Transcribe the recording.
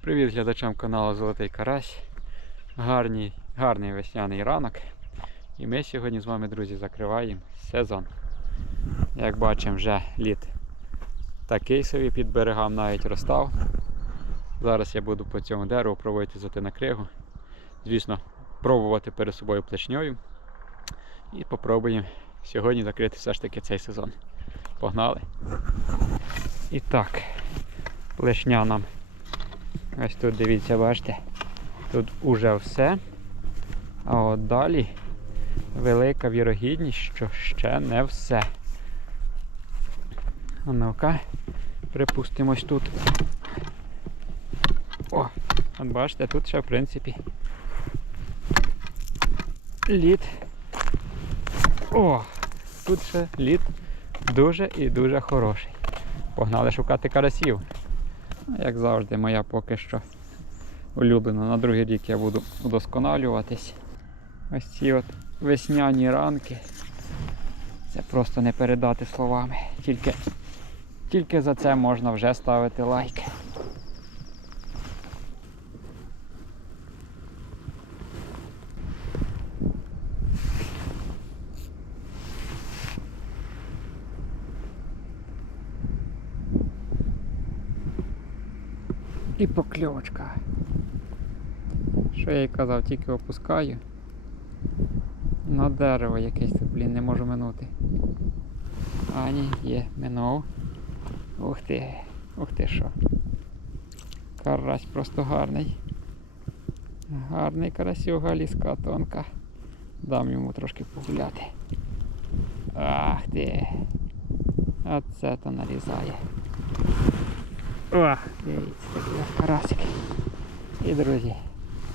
Привіт глядачам каналу Золотий Карась. Гарний, гарний весняний ранок. І ми сьогодні з вами, друзі, закриваємо сезон. Як бачимо, вже лід такий собі під берегам навіть розстав. Зараз я буду по цьому дереву проводити зати на кригу. Звісно, пробувати перед собою плечньою. І попробуємо сьогодні закрити все ж таки цей сезон. Погнали! І так, плешня нам Ось тут дивіться, бачите, тут уже все. А от далі велика вірогідність, що ще не все. А ну-ка, припустимось тут. О, от бачите, тут ще в принципі лід. О, тут ще лід дуже і дуже хороший. Погнали шукати карасів. Як завжди, моя поки що улюблена. На другий рік я буду удосконалюватись. Ось ці от весняні ранки. Це просто не передати словами. Тільки, тільки за це можна вже ставити лайк. І покльовочка. Що я й казав, тільки опускаю. На дерево якесь тут, блін, не можу минути. А ні, є, минув. Ух ти, ух ти що. Карась просто гарний. Гарний карасюга, ліска тонка. Дам йому трошки погуляти. Ах ти. Оце то нарізає. О, дивіться, такий ось карасик. І друзі,